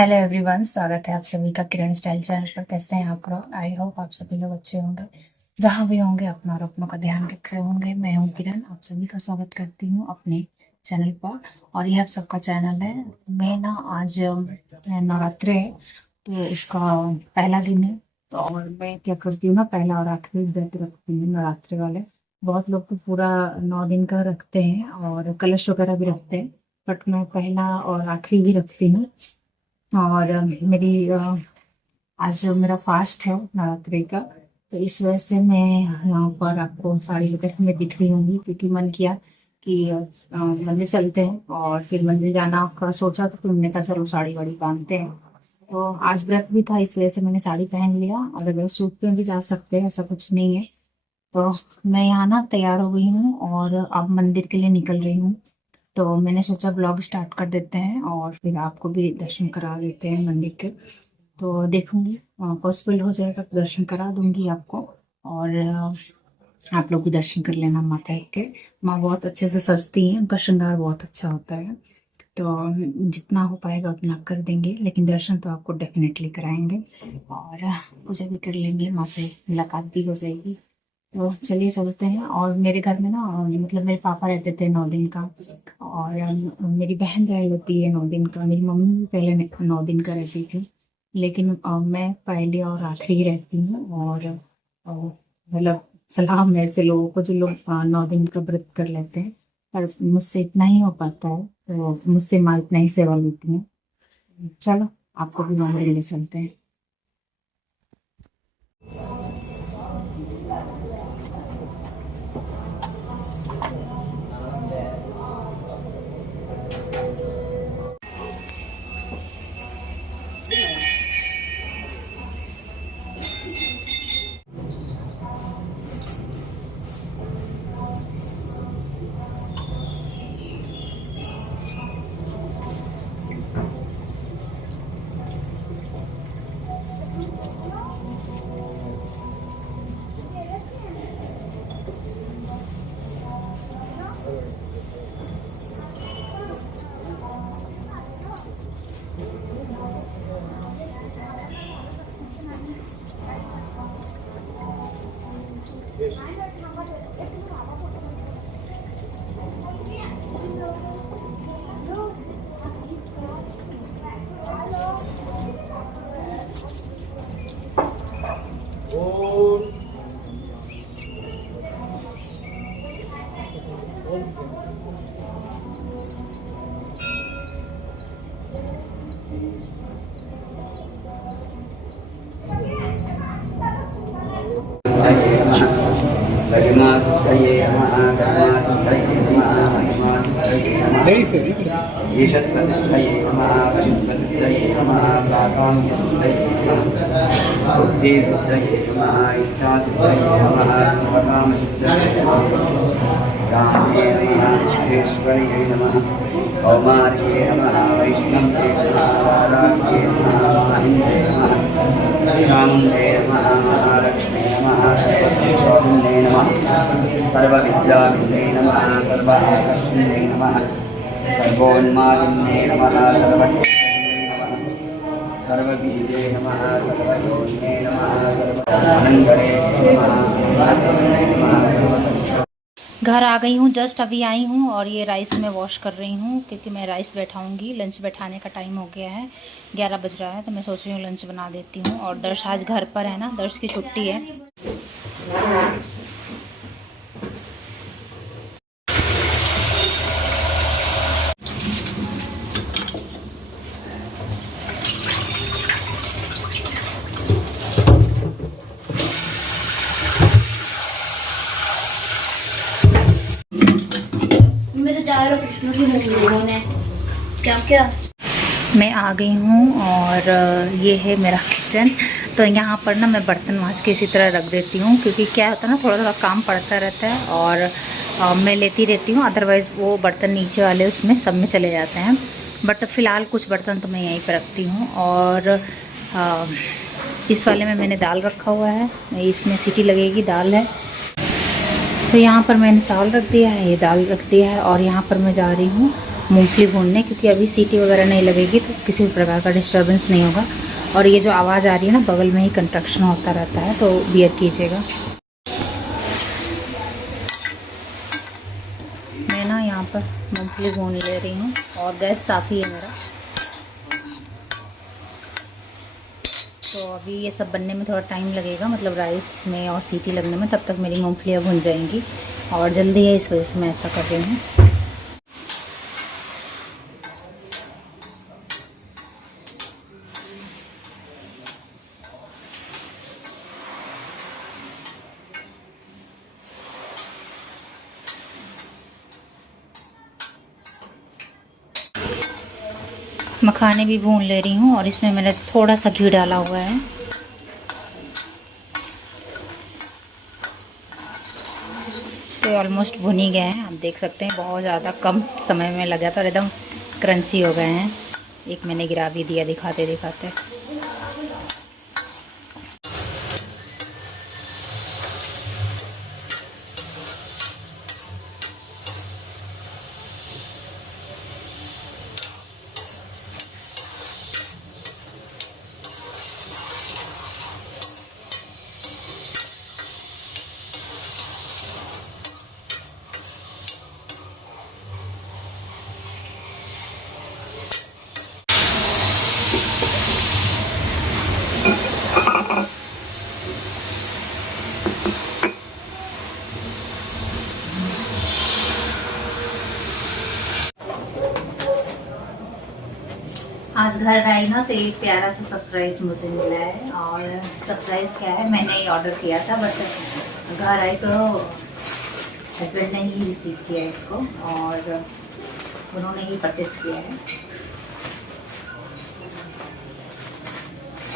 Hello everyone, स्वागत है आप सभी का किरण स्टाइल चैनल पर। कैसे हैं आप लोग? आई होप आप सभी लोग अच्छे होंगे। जहाँ भी होंगे अपना और अपनों का ध्यान रख रहे होंगे। मैं हूँ किरण, आप सभी का स्वागत करती हूँ अपने चैनल पर। और यह आप सबका चैनल है। मैं ना आज नवरात्रि है तो इसका पहला दिन है। तो और मैं क्या करती हूँ ना, पहला और आखिरी व्रत रखती हूँ नवरात्रि वाले। बहुत लोग तो पूरा 9 दिन का रखते हैं और कलश वगैरह भी रखते हैं, बट मैं पहला और आखिरी भी रखती हूँ। और आज मेरा फास्ट है नवरात्रि का, तो इस वजह से मैं यहाँ पर आपको साड़ी वगैरह में दिख रही होंगी, क्योंकि मन किया कि मंदिर चलते हैं। और फिर मंदिर जाना का सोचा तो फिर मैंने कहा चलो साड़ी वाड़ी बांधते हैं। तो आज व्रत भी था, इस वजह से मैंने साड़ी पहन लिया। और अगर सूट पे भी जा सकते हैं, ऐसा कुछ नहीं है। तो मैं यहाँ ना तैयार हो गई हूँ और अब मंदिर के लिए निकल रही हूँ। तो मैंने सोचा ब्लॉग स्टार्ट कर देते हैं और फिर आपको भी दर्शन करा देते हैं मंदिर के। तो देखूंगी पॉसिबल हो जाएगा तो दर्शन करा दूंगी आपको। और आप लोग भी दर्शन कर लेना माता के। माँ बहुत अच्छे से सजती हैं, उनका श्रृंगार बहुत अच्छा होता है। तो जितना हो पाएगा उतना कर देंगे, लेकिन दर्शन तो आपको डेफिनेटली कराएंगे। और पूजा भी कर लेंगे, माँ से मुलाकात भी हो जाएगी। तो चलिए चलते हैं। और मेरे घर में ना मतलब मेरे पापा रहते थे 9 दिन का। और मेरी बहन रह लेती है 9 दिन का। मेरी मम्मी भी पहले 9 दिन का रहती थी, लेकिन मैं पहले और आखिरी रहती हूँ। और मतलब सलाह मेरे से लोगों को जो लोग 9 दिन का व्रत कर लेते हैं, पर मुझसे इतना ही हो पाता है, तो मुझसे माँ इतना ही सेवा लेती है। चलो आपको भी मंदिर ले चलते हैं। ईशत्प्रसिद्धये नमः वशिष्ठसिद्धये नमः साकाम्यसिद्धये नमः बुद्धिसिद्धये नमः इच्छासिद्धये नमः सर्वकामसिद्धये नमः रामे नमः महेश्वर्यै नमः कौमार्ये नमः वैष्णवे नमः वाराह्ये नमः महिन्द्रे नमः चामुण्डे नमः महालक्ष्मी नमः सर्वसंशोधिन्ये नमः सर्वविद्याविन्ये नमः सर्वाकर्षिण्ये नमः सर्वोन्मादिन्ये नमः सर्वकेशव्ये नमः सर्वबीजे नमः सर्वयोन्ये नमः सर्वानन्दरे नमः सर्वसंशोधिन्ये। घर आ गई हूँ, जस्ट अभी आई हूँ और ये राइस मैं वॉश कर रही हूँ, क्योंकि मैं राइस बैठाऊँगी। लंच बैठाने का टाइम हो गया है, 11 बज रहा है, तो मैं सोच रही हूँ लंच बना देती हूँ। और दर्श आज घर पर है ना, दर्श की छुट्टी है। क्या क्या मैं आ गई हूँ और ये है मेरा किचन। तो यहाँ पर ना मैं बर्तन मांज के इसी तरह रख देती हूँ, क्योंकि क्या होता है ना, थोड़ा थोड़ा काम पड़ता रहता है और मैं लेती रहती हूँ। अदरवाइज़ वो बर्तन नीचे वाले उसमें सब में चले जाते हैं। बट फ़िलहाल कुछ बर्तन तो मैं यहीं पर रखती हूँ। और इस वाले में मैंने दाल रखा हुआ है, इसमें सीटी लगेगी, दाल है। तो यहाँ पर मैंने चावल रख दिया है, ये दाल रख दिया है। और यहाँ पर मैं जा रही हूँ मूंगफली भूनने, क्योंकि अभी सीटी वगैरह नहीं लगेगी तो किसी भी प्रकार का डिस्टर्बेंस नहीं होगा। और ये जो आवाज़ आ रही है ना, बगल में ही कंस्ट्रक्शन होता रहता है, तो बियर कीजिएगा। मैं ना यहाँ पर मूंगफली भून ले रही हूँ और गैस साफ़ ही है मेरा। तो अभी ये सब बनने में थोड़ा टाइम लगेगा, मतलब राइस में और सीटी लगने में, तब तक मेरी मूंगफलियाँ भुन जाएंगी और जल्दी है, इस वजह से मैं ऐसा कर रही हूँ। मखाने भी भून ले रही हूँ और इसमें मैंने थोड़ा सा घी डाला हुआ है। तो ऑलमोस्ट भुन ही गए हैं, आप देख सकते हैं बहुत ज़्यादा कम समय में लगा था और एकदम क्रंची हो गए हैं। एक मैंने गिरा भी दिया दिखाते दिखाते। आज घर आई ना तो एक प्यारा सा सरप्राइज मुझे मिला है। और सरप्राइज क्या है, मैंने ही ऑर्डर किया था, बट घर आई तो हस्बैंड ने ही रिसीव किया इसको और उन्होंने ही परचेज किया है।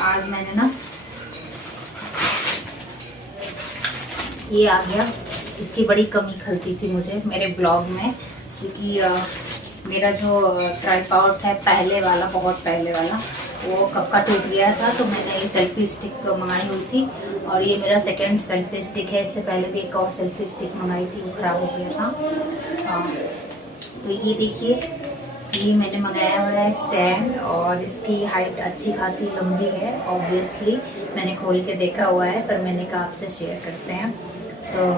आज मैंने ना ये आ गया, इसकी बड़ी कमी खलती थी मुझे मेरे ब्लॉग में, क्योंकि मेरा जो ट्राइपॉड है पहले वाला, बहुत पहले वाला, वो कब का टूट गया था। तो मैंने ये सेल्फी स्टिक मंगाई हुई थी और ये मेरा सेकंड सेल्फी स्टिक है। इससे पहले भी एक और सेल्फी स्टिक मंगाई थी, वो ख़राब हो गया था। तो ये देखिए, ये मैंने मंगाया हुआ है स्टैंड और इसकी हाइट अच्छी खासी लंबी है। ऑब्वियसली मैंने खोल के देखा हुआ है, पर मैंने कहा आपसे शेयर करते हैं। तो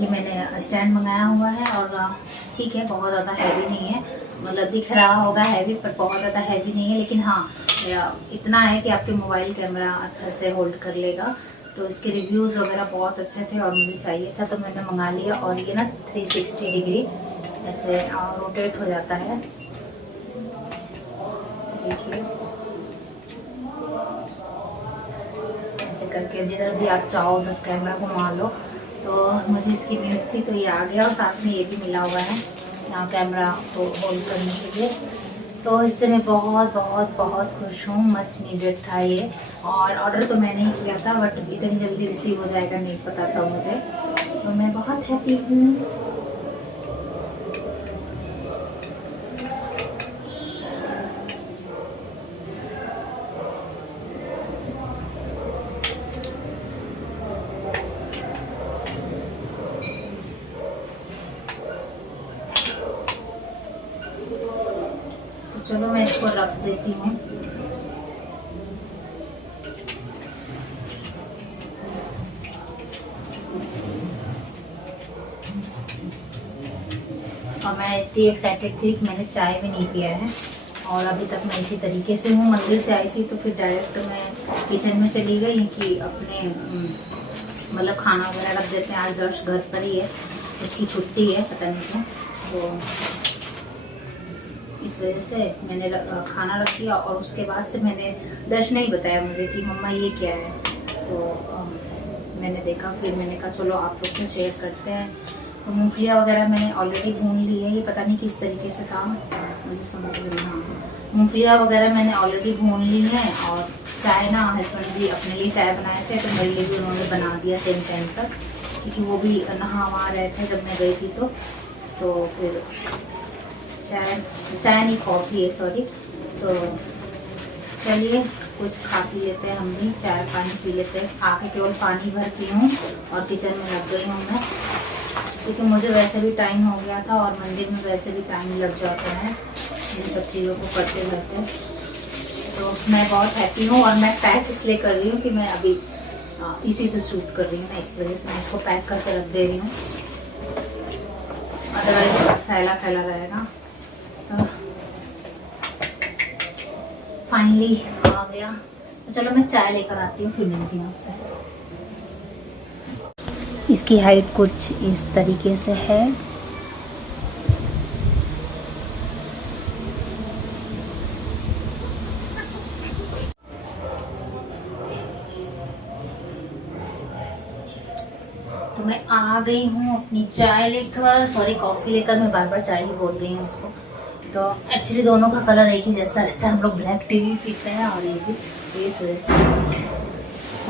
ये मैंने स्टैंड मंगाया हुआ है और ठीक है, बहुत ज़्यादा हैवी नहीं है, मतलब दिख रहा होगा हैवी, पर बहुत ज़्यादा हैवी नहीं है। लेकिन हाँ, इतना है कि आपके मोबाइल कैमरा अच्छा से होल्ड कर लेगा। तो इसके रिव्यूज़ वगैरह बहुत अच्छे थे और मुझे चाहिए था, तो मैंने मंगा लिया। और ये ना 360 डिग्री ऐसे रोटेट हो जाता है, देखिए ऐसे करके जिधर भी आप चाहो उधर कैमरा घुमा लो। तो मुझे इसकी नीड थी तो ये आ गया और साथ में ये भी मिला हुआ है यहाँ कैमरा को होल्ड करने के लिए। तो इससे मैं बहुत बहुत बहुत खुश हूँ, मच नीडेड था ये। और ऑर्डर तो मैंने ही किया था, बट इतनी जल्दी रिसीव हो जाएगा नहीं पता था मुझे, तो मैं बहुत हैप्पी हूँ। चलो मैं इसको रख देती हूँ। और मैं इतनी एक्साइटेड थी कि मैंने चाय भी नहीं पिया है और अभी तक मैं इसी तरीके से हूँ। मंदिर से आई थी तो फिर डायरेक्ट मैं किचन में चली गई कि अपने मतलब खाना वगैरह रख देते हैं। आज दर्श घर पर ही है, उसकी छुट्टी है, पता नहीं क्यों, तो इस वजह से मैंने खाना रख दिया। और उसके बाद से मैंने दर्श नहीं बताया मुझे कि मम्मा ये क्या है, तो मैंने देखा, फिर मैंने कहा चलो आप लोग से शेयर करते हैं। तो मूंगफलियाँ वगैरह मैंने ऑलरेडी भून ली है, ये पता नहीं किस तरीके से था, मुझे समझ नहीं। हाँ, मूंगफलियाँ वगैरह मैंने ऑलरेडी भून ली हैं। और चाय ना हस्बैंड जी अपने लिए चाय बनाए थे, तो मेरे लिए भी उन्होंने बना दिया सेम टाइम पर, क्योंकि वो भी नहा वहाँ रहे थे जब मैं गई थी। तो फिर चाय नहीं, कॉफ़ी है, सॉरी। तो चलिए कुछ खा पी लेते हैं, हम भी चाय पानी पी लेते हैं। आके केवल पानी भरती हूँ और किचन में लग गई हूँ मैं। क्योंकि मुझे वैसे भी टाइम हो गया था और मंदिर में वैसे भी टाइम लग जाता है इन सब चीज़ों को करते करते। तो मैं बहुत हैप्पी हूँ और मैं पैक इसलिए कर रही हूँ कि मैं अभी इसी से शूट कर रही हूँ ना, इस वजह से मैं इसको पैक करके रख दे रही हूँ, अदरवाइज फैला फैला रहेगा। तो फाइनली आ गया, तो चलो मैं चाय लेकर आती हूँ, फिर मिलती हूँ आपसे। इसकी हाइट कुछ इस तरीके से है। तो मैं आ गई हूँ अपनी चाय लेकर, सॉरी कॉफ़ी लेकर, मैं बार बार चाय ही बोल रही हूँ उसको। तो एक्चुअली दोनों का कलर एक ही जैसा रहता है, हम लोग ब्लैक टी भी पीते हैं और ये भी इस वजह से।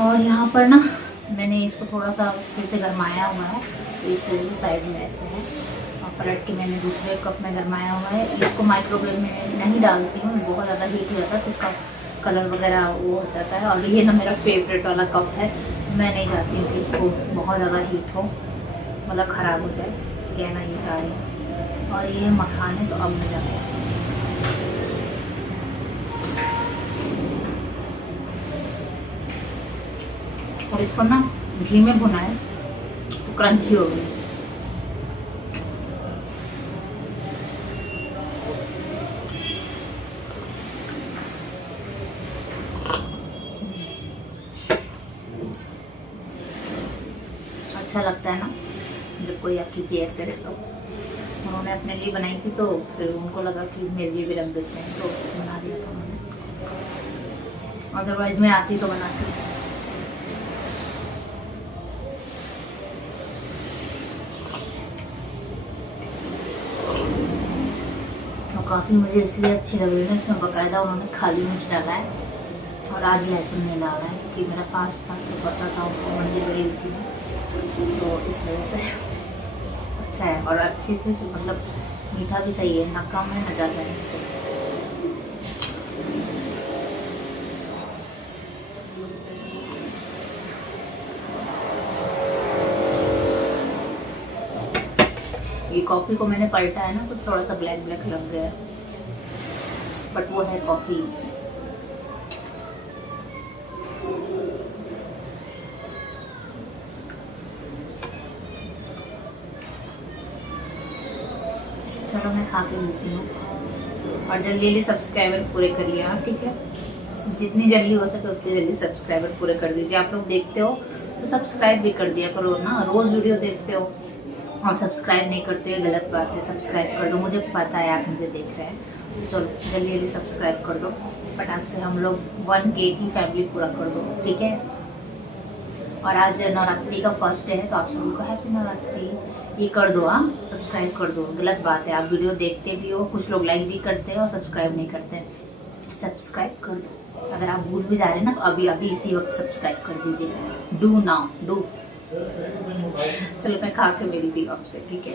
और यहाँ पर ना मैंने इसको थोड़ा सा फिर से गरमाया हुआ है, तो इस वजह से साइड में ऐसे है, और पलट के मैंने दूसरे कप में गरमाया हुआ है। इसको माइक्रोवेव में नहीं डालती हूँ, बहुत ज़्यादा हीट हो जाता है तो इसका कलर वगैरह वो हो जाता है। और ये ना मेरा फेवरेट वाला कप है, मैं नहीं चाहती हूँ कि इसको बहुत ज़्यादा हीट हो, मतलब ख़राब हो जाए, कहना ये चाह रही हूँ। और ये मखाने तो अब मैं जाता है, और इसको ना घी में भुनाए तो क्रंची हो गई। अच्छा लगता है ना जब कोई आपकी केयर करे। तो उन्होंने अपने लिए बनाई थी, तो फिर उनको लगा कि मेरे लिए भी रख देते हैं, तो बना दिया था उन्होंने, अदरवाइज मैं आती तो बनाती। और काफ़ी मुझे इसलिए अच्छी लग रही है, इसमें बाकायदा उन्होंने खाली मिर्च डाला है और आज लहसुन नहीं डाला है, क्योंकि मेरा फास्ट था तो पता था उनको, मंदिर गई हुई थी, तो इस वजह से अच्छा है। और अच्छे से मतलब मीठा भी सही है, ना कम है ना ज़्यादा है। ये कॉफ़ी को मैंने पलटा है ना, तो थोड़ा सा ब्लैक ब्लैक लग गया है, बट वो है कॉफ़ी। चलो मैं खा के मिलती हूँ, और जल्दी जल्दी सब्सक्राइबर पूरे कर लिया, हाँ ठीक है, जितनी जल्दी हो सके उतनी जल्दी सब्सक्राइबर पूरे कर दीजिए। आप लोग देखते हो तो सब्सक्राइब भी कर दिया करो ना, रोज़ वीडियो देखते हो और सब्सक्राइब नहीं करते हो, गलत बात है। सब्सक्राइब कर दो, मुझे पता है आप मुझे देख रहे हैं, तो चलो जल्दी जल्दी सब्सक्राइब कर दो, फटाक से हम लोग 1K की फैमिली पूरा कर दो, ठीक है। और आज नवरात्रि का फर्स्ट डे है, तो आप सभी को हैप्पी नवरात्रि। ये कर दो, हाँ सब्सक्राइब कर दो, गलत बात है, आप वीडियो देखते भी हो, कुछ लोग लाइक भी करते हैं और सब्सक्राइब नहीं करते हैं, सब्सक्राइब कर दो। अगर आप भूल भी जा रहे हैं ना, तो अभी अभी इसी वक्त सब्सक्राइब कर दीजिए, डू नाउ डू। चलो मैं खा के मिलती हूँ आपसे, ठीक है।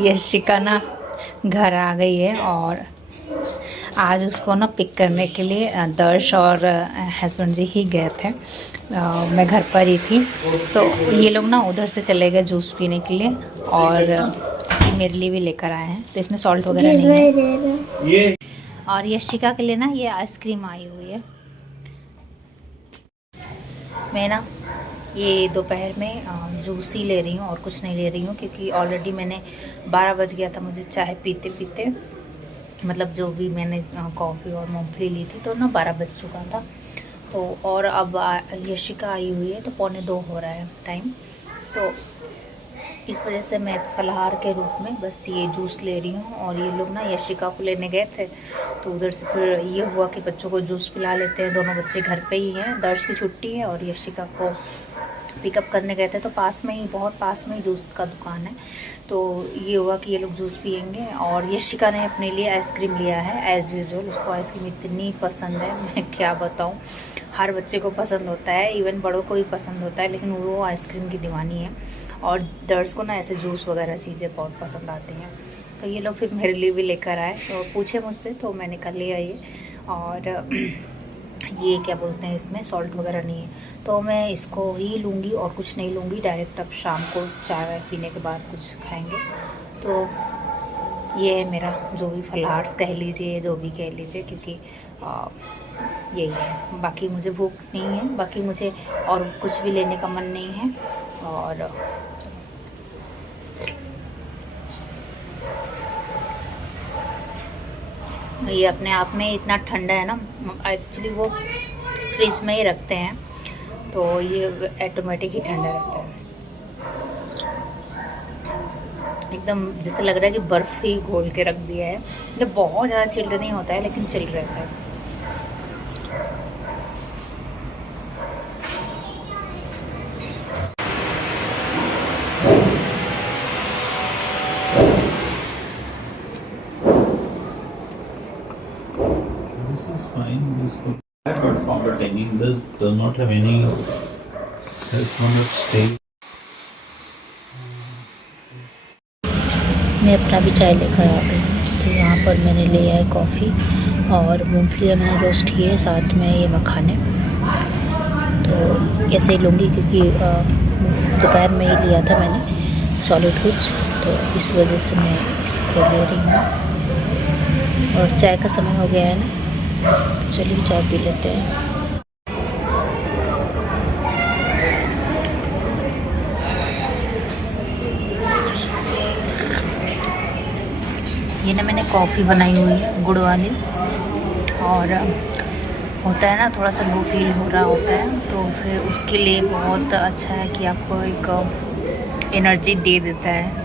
यशिका ना घर आ गई है, और आज उसको ना पिक करने के लिए दर्श और हस्बैंड जी ही गए थे, मैं घर पर ही थी। तो ये लोग ना उधर से चले गए जूस पीने के लिए, और मेरे लिए भी लेकर आए हैं, तो इसमें सॉल्ट वगैरह नहीं है। और यशिका के लिए ना ये आइसक्रीम आई हुई है। मैं ना ये दोपहर में जूस ही ले रही हूँ और कुछ नहीं ले रही हूँ, क्योंकि ऑलरेडी मैंने 12 बज गया था मुझे चाय पीते पीते, मतलब जो भी मैंने कॉफ़ी और मूंगफली ली थी, तो ना 12 बज चुका था। तो और अब यशिका आई हुई है, तो 1:45 हो रहा है टाइम, तो इस वजह से मैं फलाहार के रूप में बस ये जूस ले रही हूँ। और ये लोग ना यशिका को लेने गए थे, तो उधर से फिर ये हुआ कि बच्चों को जूस पिला लेते हैं, दोनों बच्चे घर पे ही हैं, दर्श की छुट्टी है, और यशिका को पिकअप करने गए थे, तो पास में ही, बहुत पास में ही जूस का दुकान है। तो ये हुआ कि ये लोग जूस पियेंगे, और यशिका ने अपने लिए आइसक्रीम लिया है एज़ यूजुअल, उसको आइसक्रीम इतनी पसंद है, मैं क्या बताऊँ, हर बच्चे को पसंद होता है, इवन बड़ों को भी पसंद होता है, लेकिन वो आइसक्रीम की दीवानी है। और दर्श को ना ऐसे जूस वगैरह चीज़ें बहुत पसंद आती हैं, तो ये लोग फिर मेरे लिए भी लेकर आए, तो पूछे मुझसे तो मैंने कल ले आई। और ये क्या बोलते हैं, इसमें सॉल्ट वगैरह नहीं है, तो मैं इसको ही लूँगी और कुछ नहीं लूँगी। डायरेक्ट अब शाम को चाय वाय पीने के बाद कुछ खाएंगे। तो ये है मेरा जो भी फलाहार्स कह लीजिए, जो भी कह लीजिए, क्योंकि यही है। बाकी मुझे भूख नहीं है, बाकी मुझे और कुछ भी लेने का मन नहीं है। और ये अपने आप में इतना ठंडा है ना, एक्चुअली वो फ्रिज में ही रखते हैं, तो ये ऑटोमेटिक ही ठंडा रहता है। एकदम जैसे लग रहा है कि बर्फ़ ही घोल के रख दिया है। मतलब बहुत ज़्यादा चिल्ड नहीं होता है, लेकिन चिल्ड रहता है। This is fine. This good. But powder tanning does not have any help on its stay. मैं अपना भी चाय लेकर आ गई हूँ। तो यहाँ पर मैंने ले आया कॉफ़ी और मूंगफली मैंने रोस्ट की है, साथ में ये मखाने। तो ऐसे ही लूँगी क्योंकि दोपहर में ही लिया था मैंने सॉलिड फूड्स, तो इस वजह से मैं इसको ले रही हूँ। और चाय का समय हो गया है ना, चलिए चाय पी लेते हैं। ये ना मैंने कॉफ़ी बनाई हुई है गुड़ वाली, और होता है ना थोड़ा सा लो फील हो रहा होता है, तो फिर उसके लिए बहुत अच्छा है कि आपको एक एनर्जी दे देता है।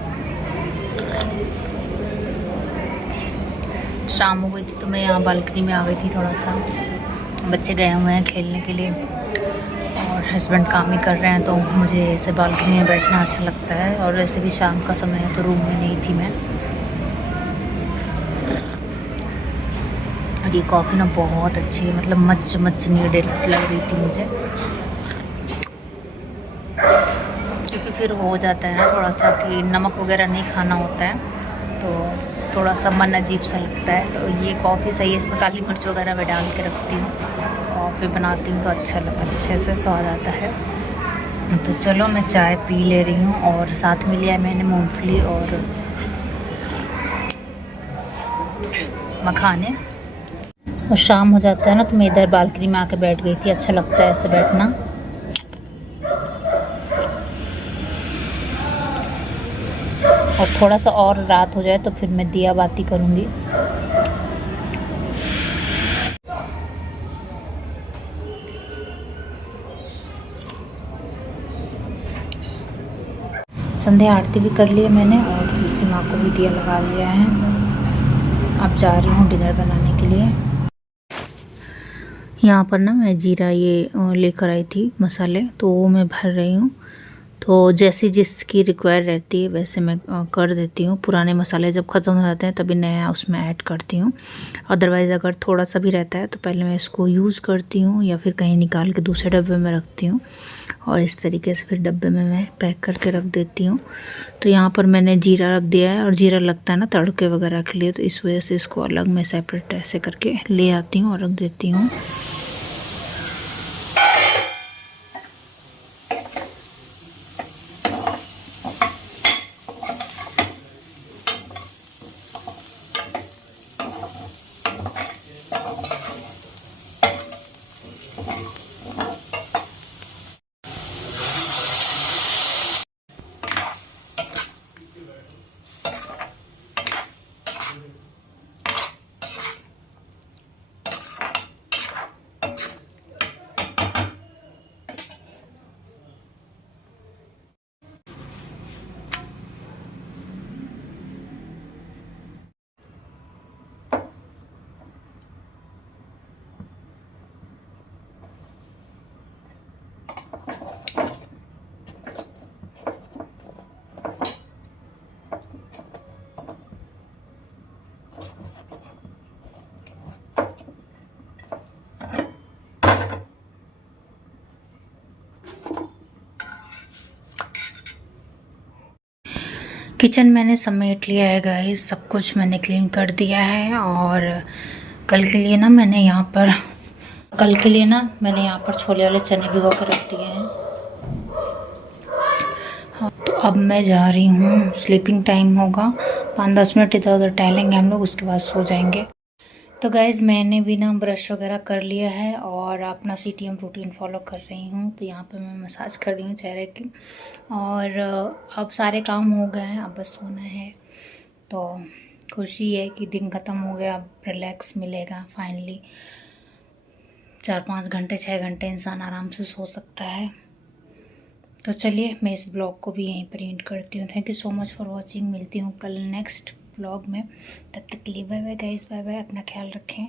शाम हो गई थी तो मैं यहाँ बालकनी में आ गई थी, थोड़ा सा बच्चे गए हुए हैं खेलने के लिए और हस्बैंड काम ही कर रहे हैं, तो मुझे ऐसे बालकनी में बैठना अच्छा लगता है। और वैसे भी शाम का समय है तो रूम में नहीं थी मैं। और ये कॉफ़ी ना बहुत अच्छी है, मतलब मच नीडेड लग रही थी मुझे, क्योंकि फिर हो जाता है ना थोड़ा सा कि नमक वगैरह नहीं खाना होता है, तो थोड़ा सा मन अजीब सा लगता है। तो ये कॉफ़ी सही है, इसमें काली मिर्च वगैरह मैं डाल के रखती हूँ, कॉफ़ी बनाती हूँ तो अच्छे से स्वाद आता है। तो चलो मैं चाय पी ले रही हूँ, और साथ में लिया मैंने मूंगफली और मखाने। और शाम हो जाता है ना तो मैं इधर बालकनी में आके बैठ गई थी, अच्छा लगता है ऐसे बैठना। और थोड़ा सा और रात हो जाए तो फिर मैं दिया बाती करूँगी। संध्या आरती भी कर ली है मैंने, और तुलसी माँ को भी दिया लगा लिया है। अब जा रही हूँ डिनर बनाने के लिए। यहाँ पर ना मैं जीरा ये लेकर आई थी मसाले, तो वो मैं भर रही हूँ। तो जैसी जिसकी रिक्वायर रहती है वैसे मैं कर देती हूँ। पुराने मसाले जब ख़त्म हो जाते हैं तभी नया उसमें ऐड करती हूँ। अदरवाइज़ अगर थोड़ा सा भी रहता है तो पहले मैं इसको यूज़ करती हूँ या फिर कहीं निकाल के दूसरे डब्बे में रखती हूँ, और इस तरीके से फिर डब्बे में मैं पैक करके रख देती हूँ। तो यहाँ पर मैंने जीरा रख दिया है, और जीरा लगता है ना तड़के वगैरह के लिए, तो इस वजह से इसको अलग मैं सेपरेट ऐसे करके ले आती हूँ और रख देती हूँ। किचन मैंने समेट लिया है गाइस, सब कुछ मैंने क्लीन कर दिया है। और कल के लिए ना मैंने यहाँ पर छोले वाले चने भिगो कर रख दिए हैं। हाँ, तो अब मैं जा रही हूँ, स्लीपिंग टाइम होगा, 5-10 मिनट इधर उधर टहलेंगे हम लोग, उसके बाद सो जाएंगे। तो गाइज़ मैंने भी ना ब्रश वगैरह कर लिया है और अपना CTM रूटीन फॉलो कर रही हूँ। तो यहाँ पे मैं मसाज कर रही हूँ चेहरे की। और अब सारे काम हो गए हैं, अब बस सोना है। तो खुशी है कि दिन ख़त्म हो गया, अब रिलैक्स मिलेगा फाइनली। 4-5 घंटे 6 घंटे इंसान आराम से सो सकता है। तो चलिए मैं इस ब्लॉग को भी यहीं पर एंड करती हूँ। Thank you so much for watching. मिलती हूँ कल नेक्स्ट ब्लॉग में। तब तक के लिए bye bye guys, bye bye. अपना ख्याल रखें।